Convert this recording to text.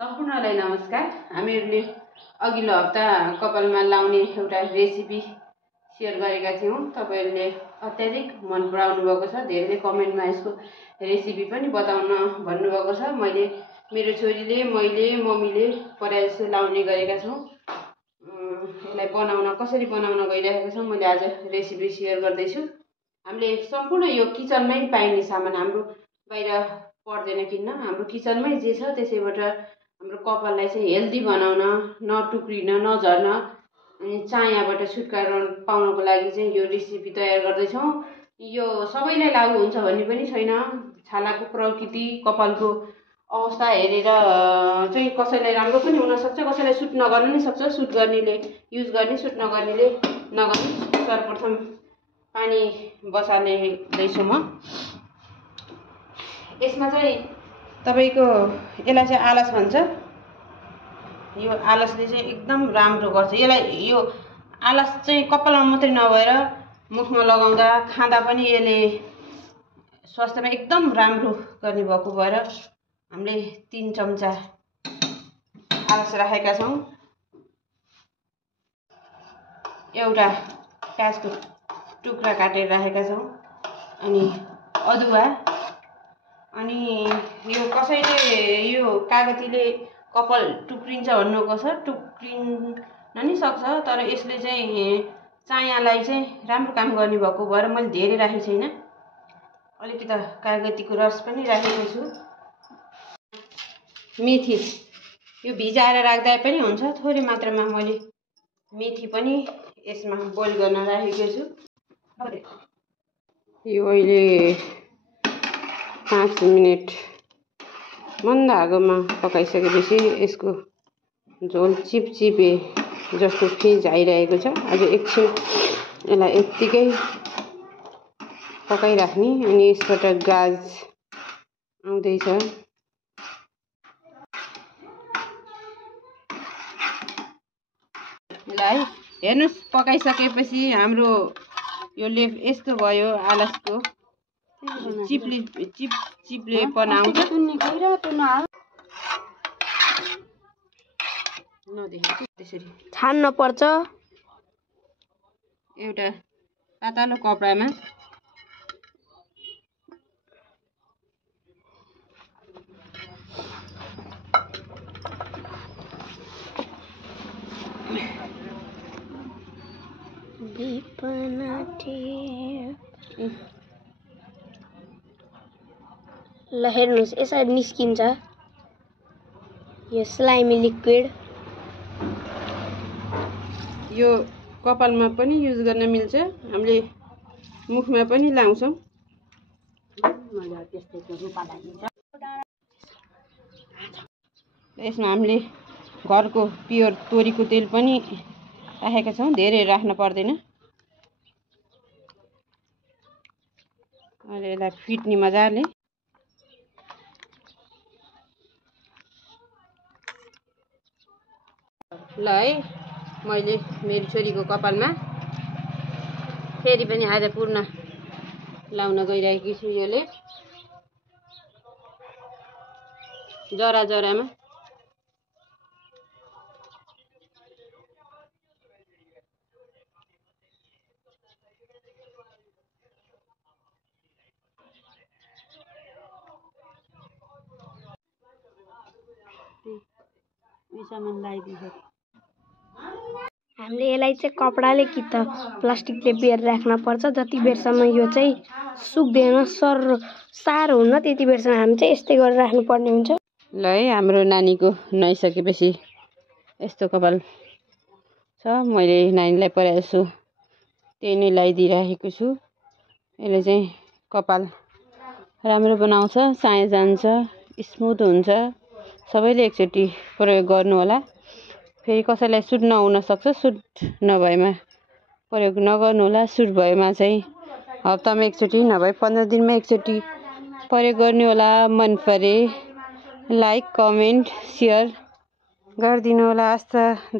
सम्पूर्णलाई नमस्कार। हामीहरूले अघिल्लो हप्ता कपालमा लाउने एउटा रेसिपी सेयर गरेका थियौँ। तपाईहरुले अत्याधिक मन पराउनु भएको छ। धेरैले कमेन्टमा यसको रेसिपी पनि बताउन भन्नुभएको छ। मेरो छोरीले मैले मम्मीले प्राय जस्तो लाउने गरेका छौँ। यसलाई कसरी बनाउन गइरहेको छौँ। मैले आज रेसिपी सेयर गर्दैछु। हामीले सम्पूर्ण यो किचनमै पाइने सामान, हाम्रो बाहिर पर्दैन किन्न, हाम्रो किचनमै जे छ त्यसैबाट हाम्रो कपाललाई चाहिँ हेल्दी बनाउन, नटुक्रिन, नझर्न अनि चायाबाट छुटकारा पाउनको लागि चाहिँ यो रेसिपी तयार गर्दैछौँ। यो सबैलाई लागू हुन्छ भन्ने पनि छैन। छालाको प्रकृति, कपालको अवस्था हेरेर चाहिँ कसैलाई राम्रो पनि हुनसक्छ, कसैलाई सुट नगर्न नि सक्छ। सुट गर्नेले युज गर्ने, सुट नगर्नेले नगर्ने। सर्वप्रथम पानी बसाल्दैछु म। यसमा चाहिँ तपाईको यसलाई चाहिँ आलस भन्छ। यो आलसले चाहिँ एकदम राम्रो गर्छ। यो आलस चाहिँ कपालमा मात्रै नभएर मुखमा लगाउँदा, खाँदा पनि यसले स्वास्थ्यमा एकदम राम्रो गर्ने भएको भएर हामीले 3 चम्चा आलस राखेका छौँ। एउटा प्याजको टुक्रा काटेर राखेका छौँ। अनि अदुवा। अनि यो कसैले यो कागतीले कपाल टुक्रिन्छ भन्नुको छ, टुक्रिन नि सक्छ, तर यसले चाहिँ चायालाई चाहिँ राम्रो काम गर्ने भएको भएर मैले धेरै राखेको छैन। अलिकति कागतीको रस पनि राखेको छु। मेथी यो भिजाएर राख्दा पनि हुन्छ। थोरै मात्रामा मैले मेथी पनि यसमा बोइल गर्न राखेको छु। यो अहिले 5 मिनेट मन्द आगोमा पकाइसकेपछि यसको झोल चिपचिपे जस्तो फिज आइरहेको छ। अझ एकछिन यसलाई यत्तिकै पकाइराख्ने। अनि यसबाट गाज आउँदैछ। ल हेर्नुस्, पकाइसकेपछि हाम्रो यो लेप यस्तो भयो। आलसको चिप्ले पन आउँछ। नदेखेको त्यसरी छान्न पर्छ। एउटा पातलो कपडामा ल हेर्नुहोस्, यसरी निस्किन्छ यो स्लाइमी लिक्विड। यो कपालमा पनि युज गर्न मिल्छ। हामीले मुखमा पनि लाउँछौँ। यसमा हामीले घरको प्योर तोरीको तेल पनि राखेका छौँ। धेरै राख्न पर्दैन। अहिले यसलाई फिट्ने मजाले। ल है, मैले मेरो छोरीको कपालमा फेरि पनि आज पूर्ण लाउन गइरहेकी छु। योले जरा जरामा हामीले यसलाई चाहिँ कपडाले कि त प्लास्टिकले बेर राख्न पर्छ। जति बेरसम्म यो चाहिँ सुक्दैन, साह्रो हुन्न, त्यति बेरसम्म हामी चाहिँ यस्तै गरेर राख्नुपर्ने हुन्छ। ल है, हाम्रो नानीको नुहाइसकेपछि यस्तो कपाल छ। मैले नानीलाई प्रायः जसो त्यही नै लगाइदिइराखेको छु। यसले चाहिँ कपाल राम्रो बनाउँछ, चाया जान्छ, स्मुथ हुन्छ। सबैले एकचोटि प्रयोग गर्नु होला। फेरि कसैलाई सुट नहुन सक्छ, सुट नभएमा प्रयोग नगर्नु होला। सुट भएमा चाहिँ हप्तामा एकचोटि नभए 15 दिनमा एकचोटि प्रयोग गर्नु होला। मन परे लाइक, कमेन्ट, सेयर गरिदिनु होला। हस् त।